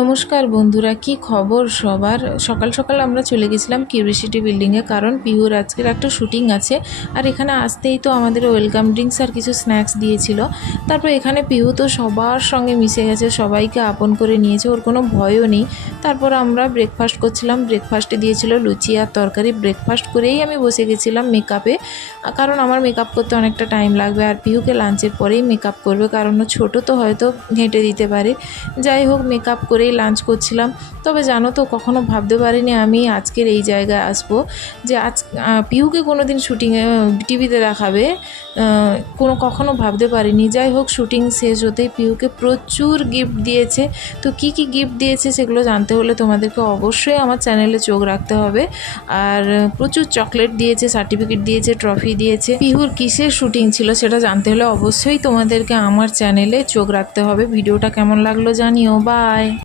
নমস্কার বন্ধুরা, কি খবর সবার। সকাল সকাল আমরা চলে গেছিলাম কিউরিসিটি বিল্ডিংয়ে, কারণ পিহুর আজকের একটা শুটিং আছে। আর এখানে আসতেই তো আমাদের ওয়েলকাম ড্রিঙ্কস আর কিছু স্ন্যাক্স দিয়েছিল। তারপর এখানে পিহু তো সবার সঙ্গে মিশে গেছে, সবাইকে আপন করে নিয়েছে, ওর কোনো ভয়ও নেই। তারপর আমরা ব্রেকফাস্ট করছিলাম, ব্রেকফাস্টে দিয়েছিল লুচি আর তরকারি। ব্রেকফাস্ট করেই আমি বসে গেছিলাম মেকআপে, কারণ আমার মেকআপ করতে অনেকটা টাইম লাগবে। আর পিহুকে লাঞ্চের পরেই মেকআপ করবে, কারণ ও ছোটো তো হয়তো ঘেঁটে দিতে পারে। যাই হোক, মেকআপ করেই লাঞ্চ করছিলাম। তবে জানো তো, কখনো ভাবতে পারিনি আমি আজকের এই জায়গায় আসবো, যে আজ পিহুকে কোনো দিন শুটিংয়ে টিভিতে দেখাবে, কখনো ভাবতে পারিনি। যাই হোক, শুটিং শেষ হতেই পিহুকে প্রচুর গিফট দিয়েছে। তো কি কি গিফট দিয়েছে সেগুলো জানতে হলে তোমাদেরকে অবশ্যই আমার চ্যানেলে চোখ রাখতে হবে। আর প্রচুর চকলেট দিয়েছে, সার্টিফিকেট দিয়েছে, ট্রফি দিয়েছে। পিহুর কিসের শুটিং ছিল সেটা জানতে হলে অবশ্যই তোমাদেরকে আমার চ্যানেলে চোখ রাখতে হবে। ভিডিওটা কেমন লাগলো জানিও। বাই।